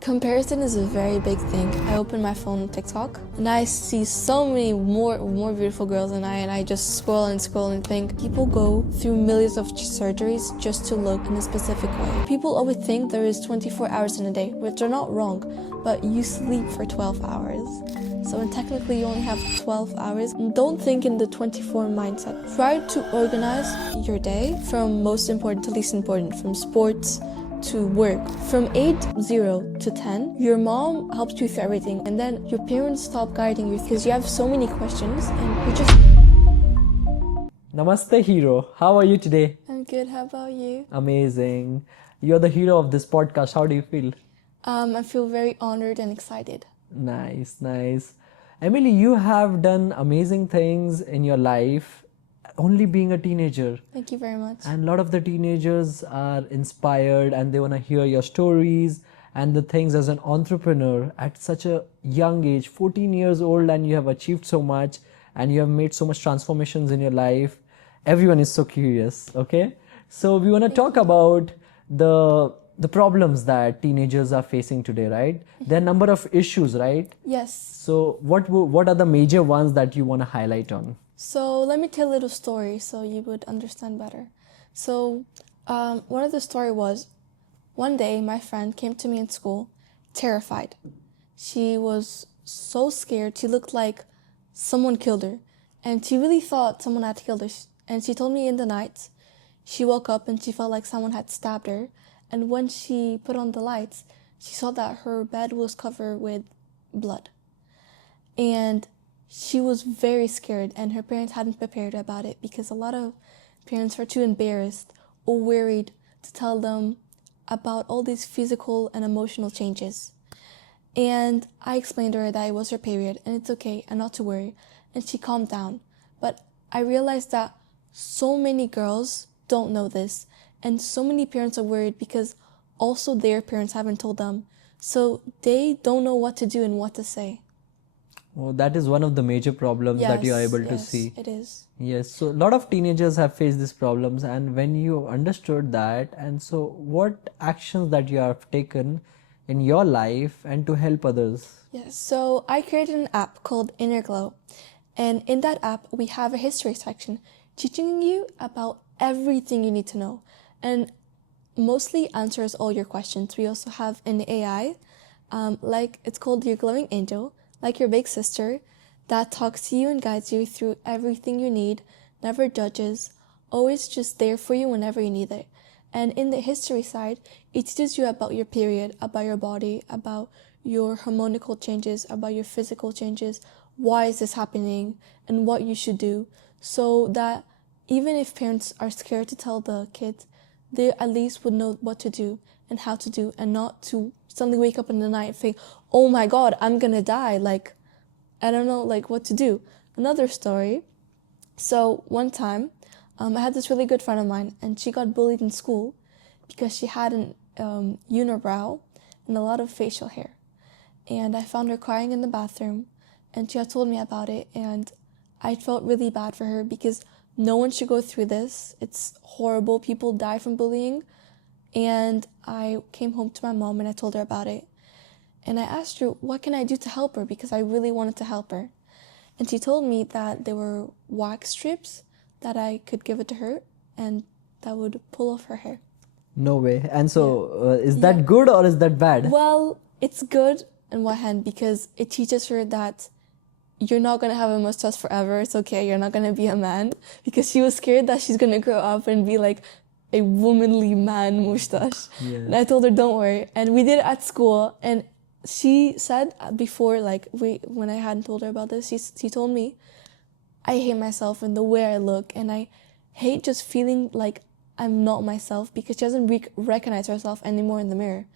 Comparison is a very big thing. I open my phone on TikTok and I see so many more beautiful girls than I, and I just scroll and think people go through millions of surgeries just to look in a specific way. People always think there is 24 hours in a day, which are not wrong, but you sleep for 12 hours. So technically you only have 12 hours. Don't think in the 24 mindset. Try to organize your day from most important to least important, from sports to work. From age 0 to 10, your mom helps you through everything, and then your parents stop guiding you because you have so many questions and you just... Namaste, hero. How are you today? I'm good, how about you? Amazing. You're the hero of this podcast. How do you feel? I feel very honored and excited. Nice. Emily, you have done amazing things in your life, only being a teenager. Thank you very much. And a lot of the teenagers are inspired and they want to hear your stories and the things as an entrepreneur at such a young age, 14 years old, and you have achieved so much and you have made so much transformations in your life. Everyone is so curious, okay? So we want to talk about the problems that teenagers are facing today, right? There are a number of issues, right? Yes. So what are the major ones that you want to highlight on? So let me tell a little story so you would understand better. So one of the story was, one day my friend came to me in school, terrified. She was so scared. She looked like someone killed her. And she really thought someone had killed her. And she told me in the night, she woke up and she felt like someone had stabbed her. And when she put on the lights, she saw that her bed was covered with blood. And she was very scared, and her parents hadn't prepared her about it because a lot of parents are too embarrassed or worried to tell them about all these physical and emotional changes. And I explained to her that it was her period and it's okay and not to worry, and she calmed down. But I realized that so many girls don't know this, and so many parents are worried because also their parents haven't told them. So they don't know what to do and what to say. Oh, that is one of the major problems that you are able to see. Yes, it is. Yes, so a lot of teenagers have faced these problems, and when you understood that, and so what actions that you have taken in your life and to help others? Yes, so I created an app called Inner Glow, and in that app we have a history section teaching you about everything you need to know, and mostly answers all your questions. We also have an AI, like it's called your glowing angel, like your big sister, that talks to you and guides you through everything you need, never judges, always just there for you whenever you need it. And in the history side, it teaches you about your period, about your body, about your hormonal changes, about your physical changes, why is this happening, and what you should do, so that even if parents are scared to tell the kids, they at least would know what to do and how to do, and not to suddenly wake up in the night and think, oh my God, I'm gonna die. Like, I don't know, like, what to do. Another story. So one time, I had this really good friend of mine, and she got bullied in school because she had an unibrow and a lot of facial hair. And I found her crying in the bathroom, and she had told me about it, and I felt really bad for her because no one should go through this. It's horrible. People die from bullying. And I came home to my mom and I told her about it. And I asked her, what can I do to help her? Because I really wanted to help her. And she told me that there were wax strips that I could give it to her and that would pull off her hair. No way. And so is that good or is that bad? Well, it's good on one hand because it teaches her that you're not going to have a mustache forever. It's okay. You're not going to be a man, because she was scared that she's going to grow up and be like a womanly man mustache. Yes. And I told her, don't worry. And we did it at school. And she said before, like, when I hadn't told her about this, she told me, I hate myself and the way I look. And I hate just feeling like I'm not myself, because she doesn't recognize herself anymore in the mirror.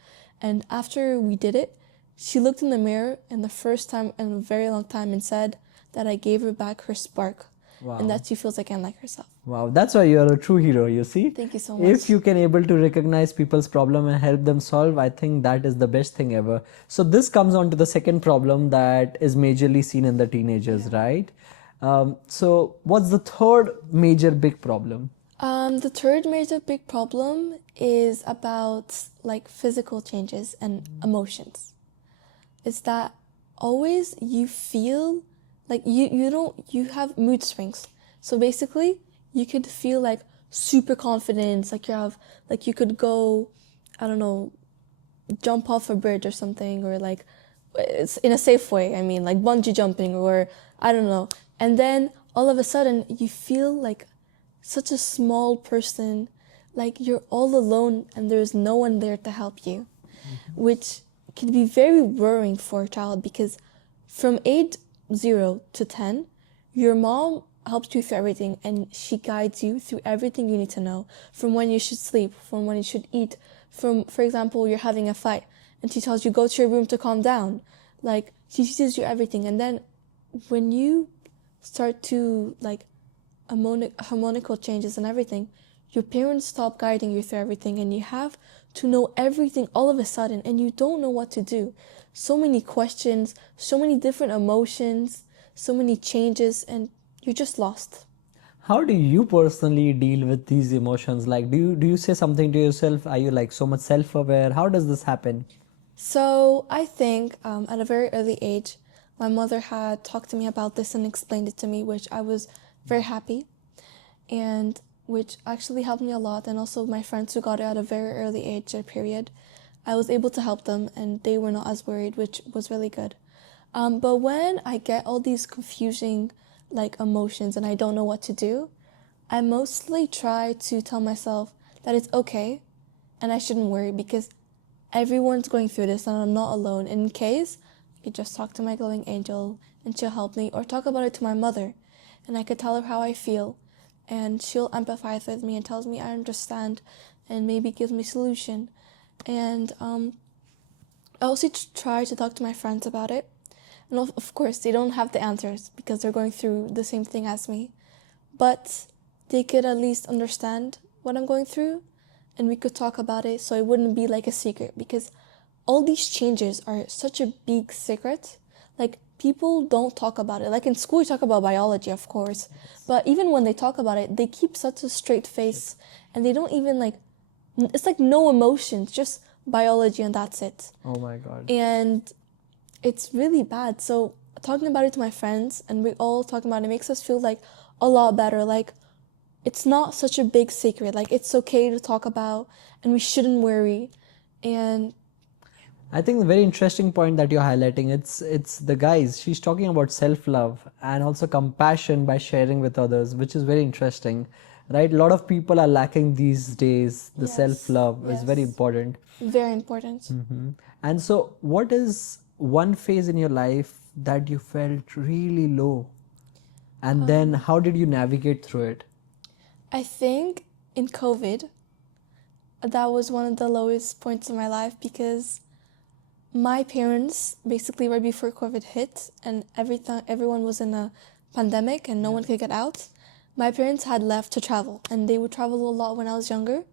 And after we did it, she looked in the mirror and the first time in a very long time and said that I gave her back her spark. Wow. And that she feels again like herself. Wow, that's why you're a true hero, you see? Thank you so much. If you can able to recognize people's problem and help them solve, I think that is the best thing ever. So this comes on to the second problem that is majorly seen in the teenagers, right? So what's the third major big problem? The third major big problem is about like physical changes and emotions. It's that always you feel like you have mood swings. So basically, you could feel like super confident, like you could go, I don't know, jump off a bridge or something, or like it's in a safe way. I mean, like bungee jumping, or I don't know. And then all of a sudden, you feel like such a small person, like you're all alone and there's no one there to help you, which can be very worrying for a child because from age 0 to 10, your mom helps you through everything and she guides you through everything you need to know, from when you should sleep, from when you should eat, from, for example, you're having a fight and she tells you go to your room to calm down. Like, she teaches you everything. And then when you start to like harmonical changes and everything, your parents stop guiding you through everything and you have to know everything all of a sudden and you don't know what to do. So many questions, so many different emotions, so many changes, and you're just lost. How do you personally deal with these emotions? Like, do you say something to yourself? Are you like so much self-aware? How does this happen? So I think at a very early age, my mother had talked to me about this and explained it to me, which I was very happy, and which actually helped me a lot. And also my friends who got it at a very early age or period, I was able to help them and they were not as worried, which was really good. But when I get all these confusing like emotions and I don't know what to do, I mostly try to tell myself that it's okay and I shouldn't worry because everyone's going through this and I'm not alone. In case, I could just talk to my glowing angel and she'll help me, or talk about it to my mother and I could tell her how I feel and she'll empathize with me and tells me I understand and maybe gives me solution. And I also try to talk to my friends about it. And of course, they don't have the answers because they're going through the same thing as me. But they could at least understand what I'm going through and we could talk about it so it wouldn't be like a secret, because all these changes are such a big secret. Like, people don't talk about it. Like in school, you talk about biology, of course, but even when they talk about it, they keep such a straight face and they don't even like, it's like no emotions, just biology and that's it. Oh my God. And it's really bad. So talking about it to my friends and we all talking about it makes us feel like a lot better. Like, it's not such a big secret. Like, it's okay to talk about and we shouldn't worry. And I think the very interesting point that you're highlighting, it's the guys. She's talking about self-love and also compassion by sharing with others, which is very interesting, right? A lot of people are lacking these days. The Yes, self-love is very yes. important. Very important. And so, what is one phase in your life that you felt really low? And then how did you navigate through it? I think in COVID, that was one of the lowest points of my life because my parents, basically right before COVID hit and everyone was in a pandemic and no one could get out, my parents had left to travel and they would travel a lot when I was younger.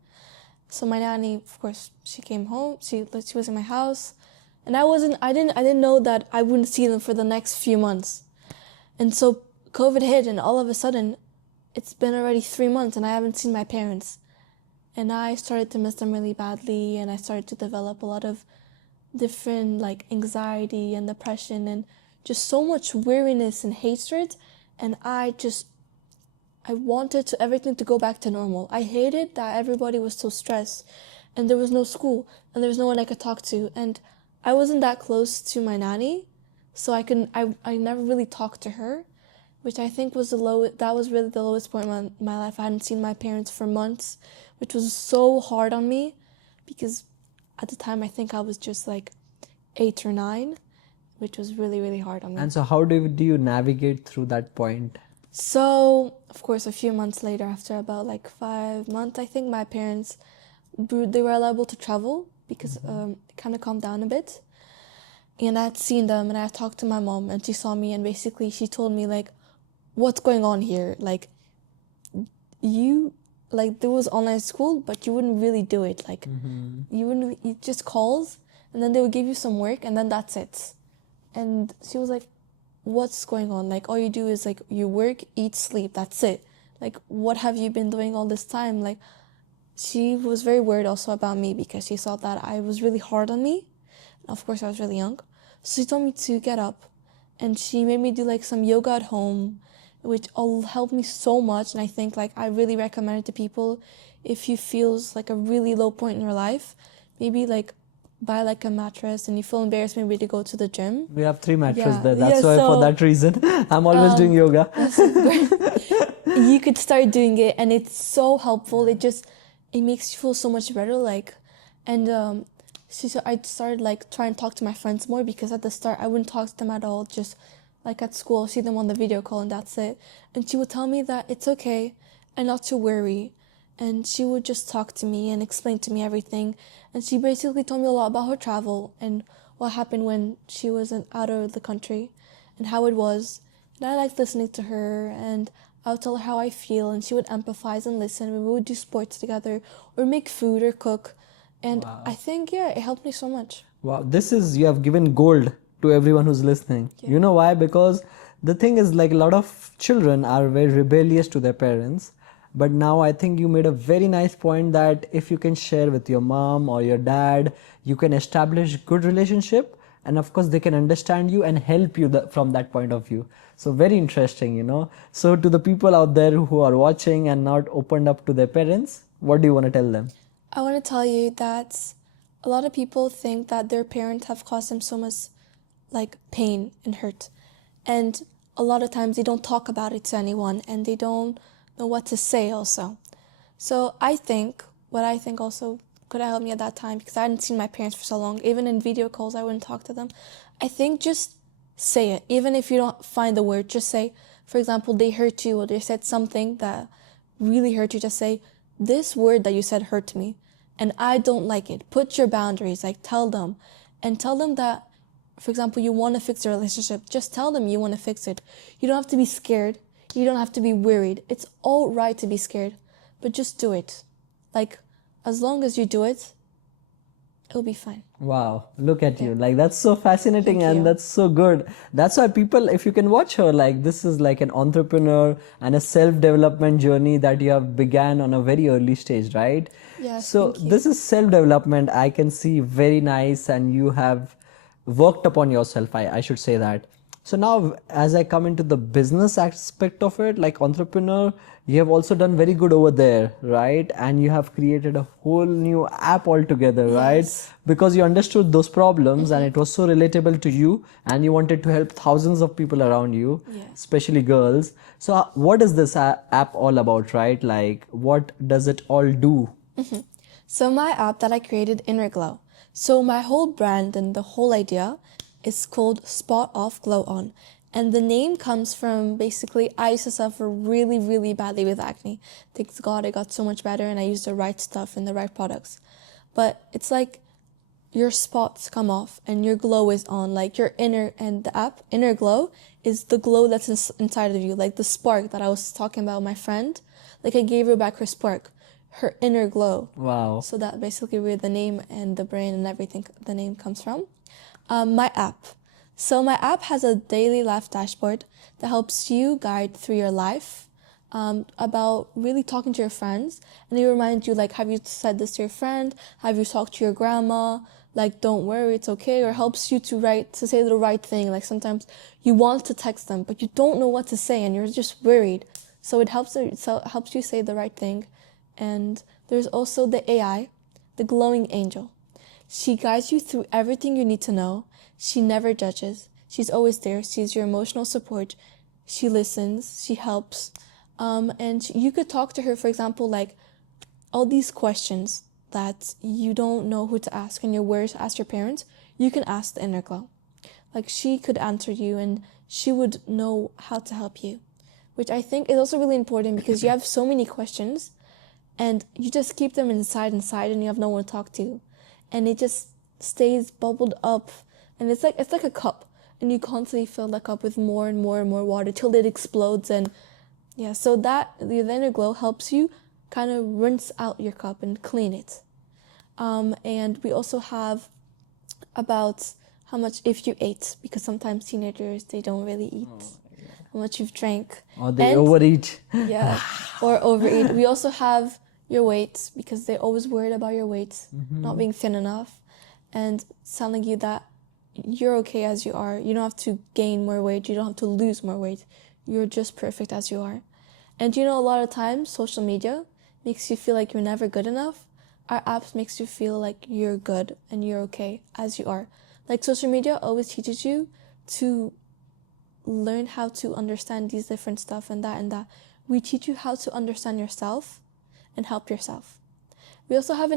So my nanny, of course, she came home, she was in my house, and I didn't know that I wouldn't see them for the next few months. And so COVID hit and all of a sudden, it's been already 3 months and I haven't seen my parents. And I started to miss them really badly and I started to develop a lot of different like anxiety and depression and just so much weariness and hatred. And I wanted everything to go back to normal. I hated that everybody was so stressed and there was no school and there was no one I could talk to. And I wasn't that close to my nanny, so I never really talked to her, which I think was that was really the lowest point in my life. I hadn't seen my parents for months, which was so hard on me because at the time I think I was just like 8 or 9, which was really, really hard on me. And so, how do you navigate through that point? So, of course, a few months later, after about like 5 months, I think my parents, they were allowed to travel because it kind of calmed down a bit. And I had seen them and I had talked to my mom and she saw me and basically she told me like, what's going on here? Like, there was online school, but you wouldn't really do it. Like, you just calls and then they would give you some work and then that's it. And she was like, what's going on? Like, all you do is like, you work, eat, sleep, that's it. like, what have you been doing all this time? Like, she was very worried also about me because she thought that I was really hard on me. Of course, I was really young. So she told me to get up, and she made me do like some yoga at home, which all helped me so much. And I think like I really recommend it to people if you feels like a really low point in your life. Maybe like buy like a mattress and you feel embarrassed maybe to go to the gym. We have 3 mattresses Yeah, there. That's yeah, why for so that reason, I'm always doing yoga. that's great. You could start doing it, and it's so helpful. It makes you feel so much better. Like, and I started like trying to talk to my friends more, because at the start I wouldn't talk to them at all. Just like at school, see them on the video call and that's it. And she would tell me that it's okay and not to worry. And she would just talk to me and explain to me everything. And she basically told me a lot about her travel and what happened when she was out of the country and how it was. And I liked listening to her, and I would tell her how I feel, and she would empathize and listen. And we would do sports together or make food or cook. And Wow. I think, yeah, it helped me so much. Wow, you have given gold to everyone who's listening. Yeah. You know why? Because the thing is, like, a lot of children are very rebellious to their parents. But now I think you made a very nice point that if you can share with your mom or your dad, you can establish good relationship, and of course they can understand you and help you from that point of view. So very interesting, you know. So to the people out there who are watching and not opened up to their parents, what do you want to tell them? I want to tell you that a lot of people think that their parents have caused them so much like pain and hurt. And a lot of times they don't talk about it to anyone, and they don't know what to say also. So what I think also could have helped me at that time, because I hadn't seen my parents for so long, even in video calls I wouldn't talk to them. I think just say it. Even if you don't find the word, just say, for example, they hurt you or they said something that really hurt you, just say, this word that you said hurt me and I don't like it. Put your boundaries, like tell them, and tell them that, for example, you want to fix the relationship. Just tell them you want to fix it. You don't have to be scared. You don't have to be worried. It's all right to be scared, but just do it. Like, as long as you do it, it'll be fine. Wow, look at you. Like, that's so fascinating. Thank and you. that's so good. That's why people, if you can watch her, like, this is like an entrepreneur and a self-development journey that you have began on a very early stage, right? Yes, So thank you. this is self-development. I can see very nice, and you have worked upon yourself. I should say that. So now, as I come into the business aspect of it, like entrepreneur, you have also done very good over there, right? And you have created a whole new app altogether, right? Yes. Because you understood those problems and it was so relatable to you, and you wanted to help thousands of people around you, Yeah. especially girls. So what is this app all about, right? Like, what does it all do? So my app that I created, Inner Glow. So my whole brand and the whole idea is called Spot Off Glow On. And the name comes from, basically, I used to suffer really, really badly with acne. Thanks God it got so much better, and I used the right stuff and the right products. But it's like your spots come off and your glow is on, like your inner, and the app, Inner Glow, is the glow that's inside of you, like the spark that I was talking about with my friend. Like, I gave her back her spark, her inner glow. Wow. So that basically where the name and the brain and everything, the name comes from. My app. So my app has a daily life dashboard that helps you guide through your life, about really talking to your friends. And it reminds you, like, have you said this to your friend? Have you talked to your grandma? Like, don't worry, it's okay. Or helps you to say the right thing. Like, sometimes you want to text them, but you don't know what to say and you're just worried. So it helps you say the right thing. And there's also the AI, the glowing angel. She guides you through everything you need to know. She never judges. She's always there. She's your emotional support. She listens. She helps. And you could talk to her, for example, like all these questions that you don't know who to ask and you're worried to ask your parents, you can ask the Inner Glow. Like, she could answer you and she would know how to help you, which I think is also really important, because you have so many questions and you just keep them inside and you have no one to talk to. And it just stays bubbled up. And it's like a cup. And you constantly fill that cup with more and more and more water till it explodes. And yeah, so that the Inner Glow helps you kind of rinse out your cup and clean it. And we also have about how much if you ate, because sometimes teenagers, they don't really eat. how much you've drank. Or they And- overeat. Yeah, or overeat. We also have your weight, because they're always worried about your weight not being thin enough, and telling you that you're okay as you are. You don't have to gain more weight. You don't have to lose more weight. You're just perfect as you are. And a lot of times social media makes you feel like you're never good enough. Our apps makes you feel like you're good and you're okay as you are. Like social media always teaches you to learn how to understand these different stuff and that. We teach you how to understand yourself and help yourself. We also have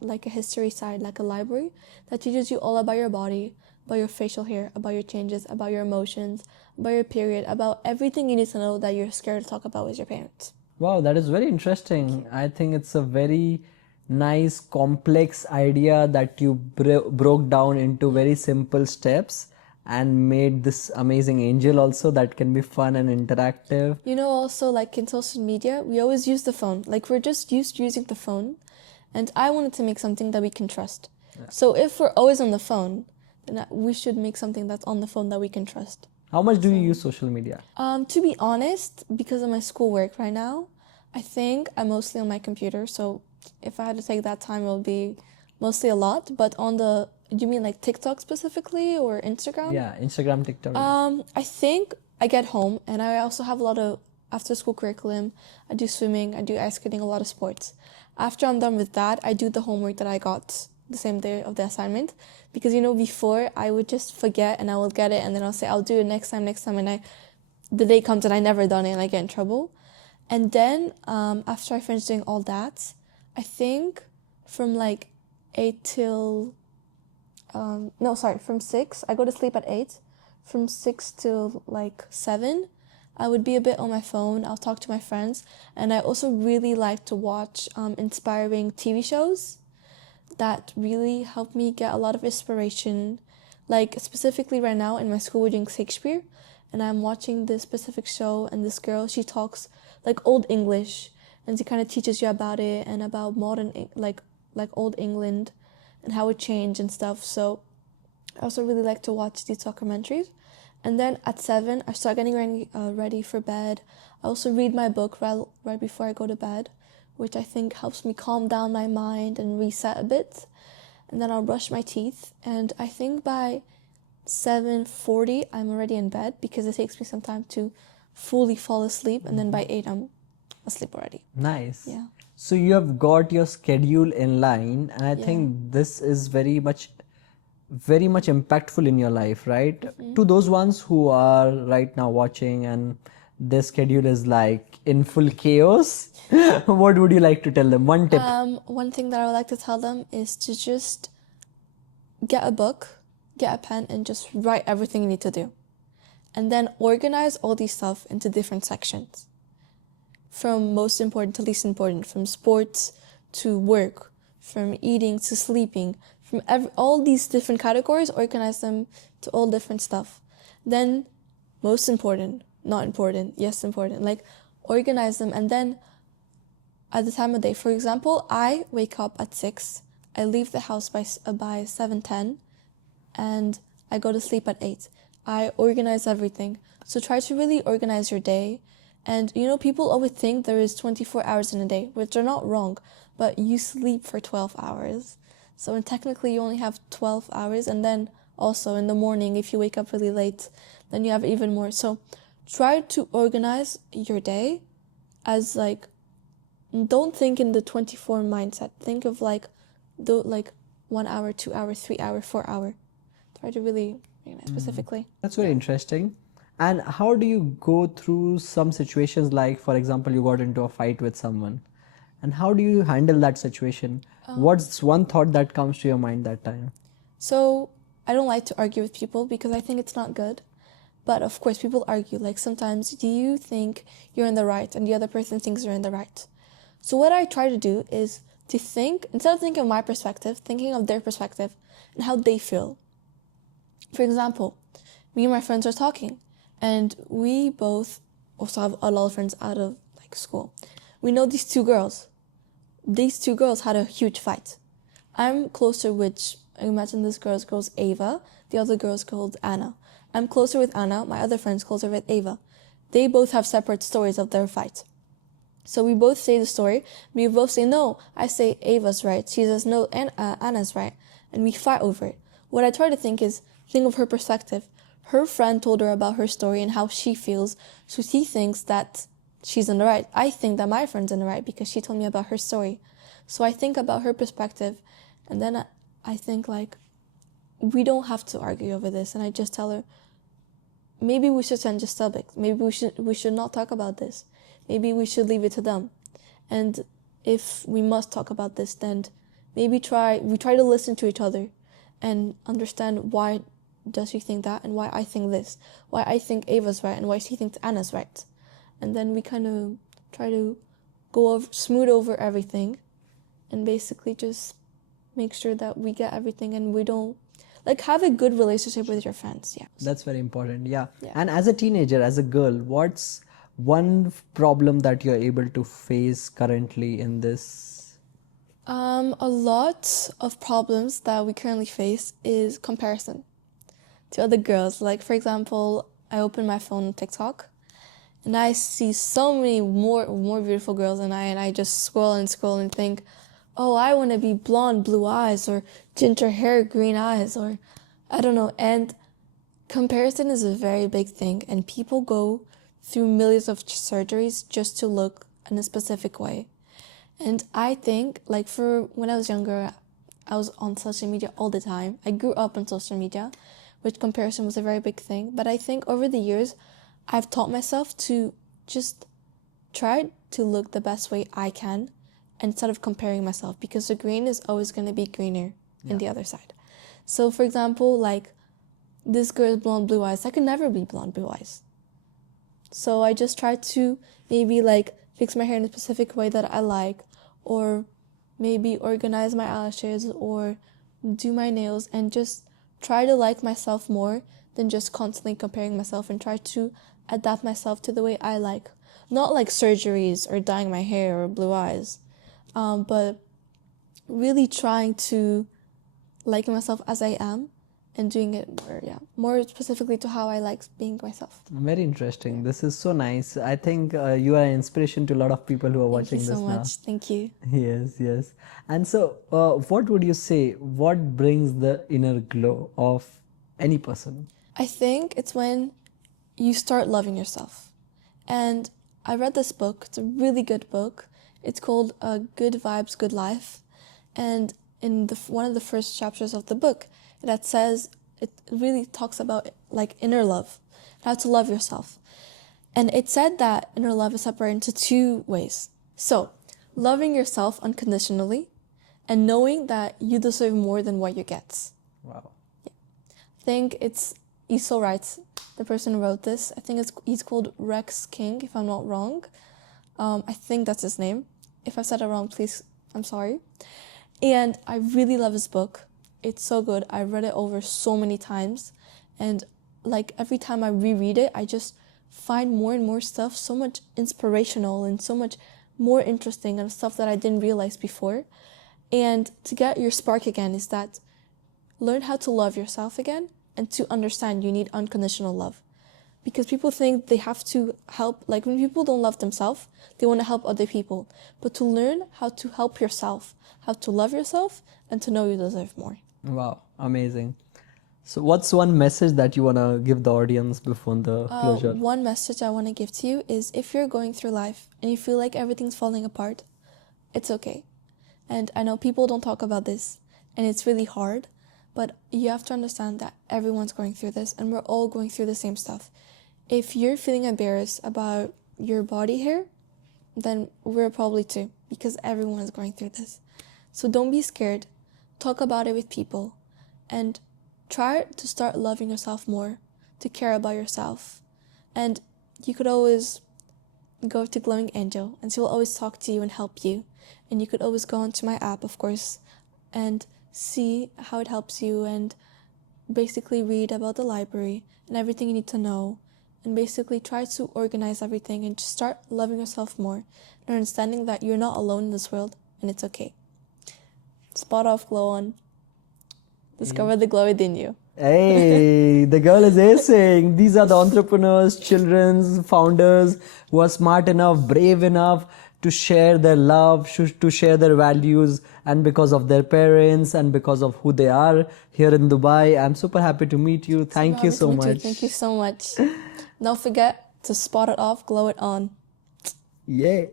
like a history side, like a library, that teaches you all about your body, about your facial hair, about your changes, about your emotions, about your period, about everything you need to know that you're scared to talk about with your parents. Wow, that is very interesting. I think it's a very nice, complex idea that you broke down into very simple steps and made this amazing angel also that can be fun and interactive. Also, like in social media, we always use the phone. Like, we're just used to using the phone. And I wanted to make something that we can trust. Yeah. So if we're always on the phone, then we should make something that's on the phone that we can trust. How much do you use social media? To be honest, because of my schoolwork right now, I think I'm mostly on my computer. So if I had to take that time, it would be mostly a lot. But you mean like TikTok specifically or Instagram? Yeah, Instagram, TikTok. I think I get home and I also have a lot of after school curriculum. I do swimming, I do ice skating, a lot of sports. After I'm done with that, I do the homework that I got the same day of the assignment. Because, before I would just forget and I will get it and then I'll say, I'll do it next time. And the day comes and I never done it and I get in trouble. And then after I finish doing all that, I think from like 8 till, from 6, I go to sleep at 8. From 6 till like 7, I would be a bit on my phone. I'll talk to my friends. And I also really like to watch inspiring TV shows that really help me get a lot of inspiration. Like specifically right now in my school we're doing Shakespeare and I'm watching this specific show and this girl, she talks like Old English and she kind of teaches you about it and about modern, like Old England and how it changed and stuff. So I also really like to watch these documentaries. And then at 7, I start getting ready for bed. I also read my book right before I go to bed, which I think helps me calm down my mind and reset a bit. And then I'll brush my teeth. And I think by 7:40, I'm already in bed because it takes me some time to fully fall asleep. And then by 8, I'm asleep already. Nice. Yeah. So you have got your schedule in line. And I think this is very much impactful in your life, right? Mm-hmm. To those ones who are right now watching and their schedule is like in full chaos, what would you like to tell them? One tip. One thing that I would like to tell them is to just get a book, get a pen, and just write everything you need to do. And then organize all these stuff into different sections. From most important to least important, from sports to work, from eating to sleeping, from all these different categories, organize them to all different stuff. Then, most important, not important, yes important, like organize them and then at the time of day. For example, I wake up at 6, I leave the house by 7:10 and I go to sleep at 8. I organize everything. So try to really organize your day. And people always think there is 24 hours in a day, which are not wrong, but you sleep for 12 hours. So technically you only have 12 hours. And then also in the morning, if you wake up really late, then you have even more. So try to organize your day as don't think in the 24 mindset. Think of like 1 hour, 2 hour, 3 hour, 4 hour. Try to really specifically. That's very interesting. And how do you go through some situations like, for example, you got into a fight with someone? And how do you handle that situation? What's one thought that comes to your mind that time? So I don't like to argue with people because I think it's not good. But of course, people argue. Like sometimes, do you think you're in the right and the other person thinks you're in the right? So what I try to do is to think, instead of thinking of my perspective, thinking of their perspective and how they feel. For example, me and my friends are talking and we both also have a lot of friends out of school. We know these two girls. These two girls had a huge fight. I'm closer with, imagine this girl's Ava, the other girl's called Anna. I'm closer with Anna, my other friend's closer with Ava. they both have separate stories of their fight. So we both say the story. We both say, no, I say Ava's right. She says, no, Anna's right. And we fight over it. What I try to think of her perspective. Her friend told her about her story and how she feels. So she thinks that she's in the right. I think that my friend's in the right because she told me about her story. So I think about her perspective. And then I think like, we don't have to argue over this. And I just tell her, maybe we should send just subjects. Maybe we should not talk about this. Maybe we should leave it to them. And if we must talk about this, then maybe we try to listen to each other and understand why does she think that and why I think this, why I think Ava's right and why she thinks Anna's right. And then we kind of try to smooth over everything and basically just make sure that we get everything and we don't like have a good relationship with your friends. Yeah. That's very important. Yeah. And as a teenager, as a girl, what's one problem that you're able to face currently in this? A lot of problems that we currently face is comparison to other girls. Like, for example, I open my phone on TikTok and I see so many more beautiful girls than and I just scroll and think, oh, I want to be blonde, blue eyes, or ginger hair, green eyes, or I don't know. And comparison is a very big thing, and people go through millions of surgeries just to look in a specific way. And I think, like, for when I was younger, I was on social media all the time. I grew up on social media, which comparison was a very big thing. But I think over the years, I've taught myself to just try to look the best way I can instead of comparing myself, because the green is always going to be greener in the other side. So, for example, like, this girl is blonde, blue eyes. I could never be blonde, blue eyes. So I just try to maybe, like, fix my hair in a specific way that I like, or maybe organize my eyelashes or do my nails and just try to like myself more than just constantly comparing myself, and try to adapt myself to the way I like. Not like surgeries or dyeing my hair or blue eyes, but really trying to like myself as I am and doing it more specifically to how I like being myself. Very interesting. This is so nice. I think you are an inspiration to a lot of people who are watching this now. Thank you so much. Thank you. Yes. And so, what would you say? What brings the inner glow of any person? I think it's when you start loving yourself. And I read this book. It's a really good book. It's called Good Vibes, Good Life. And in one of the first chapters of the book, that says, it really talks about like inner love, how to love yourself. And it said that inner love is separated into two ways. So, loving yourself unconditionally and knowing that you deserve more than what you get. Wow. Yeah. I think he's so right. The person who wrote this, I think he's called Rex King, if I'm not wrong. I think that's his name. If I said it wrong, please, I'm sorry. And I really love his book. It's so good. I read it over so many times. And like every time I reread it, I just find more and more stuff so much inspirational and so much more interesting and stuff that I didn't realize before. And to get your spark again is that learn how to love yourself again and to understand you need unconditional love. Because people think they have to help, like when people don't love themselves, they want to help other people. But to learn how to help yourself, how to love yourself, and to know you deserve more. Wow, amazing. So what's one message that you want to give the audience before the closure? One message I want to give to you is if you're going through life and you feel like everything's falling apart, it's okay. And I know people don't talk about this and it's really hard, but you have to understand that everyone's going through this and we're all going through the same stuff. If you're feeling embarrassed about your body hair, then we're probably too, because everyone is going through this. So don't be scared. Talk about it with people and try to start loving yourself more, to care about yourself. And you could always go to Glowing Angel and she will always talk to you and help you. And you could always go onto my app, of course, and see how it helps you and basically read about the library and everything you need to know. And basically try to organize everything and just start loving yourself more and understanding that you're not alone in this world and it's okay. Spot off, glow on. Discover the glow within you. Hey, The girl is acing. These are the entrepreneurs, children's founders who are smart enough, brave enough to share their love, to share their values, and because of their parents and because of who they are here in Dubai. I'm super happy to meet you. Thank you so much. Thank you so much. Don't forget to spot it off, glow it on. Yeah.